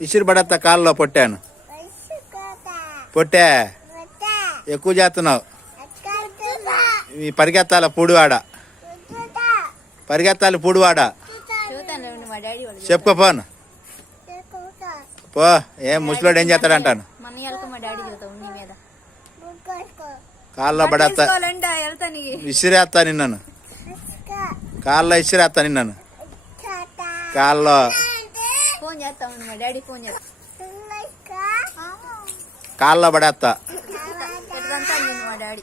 ఇసురు పడత్తా కాళ్ళలో పొట్టాను పొట్టే ఎక్కువ చేస్తున్నావు పరిగెత్తాల పూడివాడ పరిగెత్తాలి పూడివాడ చెప్పుకో పోను పో ఏం ముసలోడు ఏం చేస్తాడు అంటాను కాళ్ళలో పడేస్తా విసిరేస్తా నిన్నను కాళ్ళలో ఇసిరేస్తా నిన్నను కాళ్ళలో కాళ్ళలో పడేస్తా మా డాడీ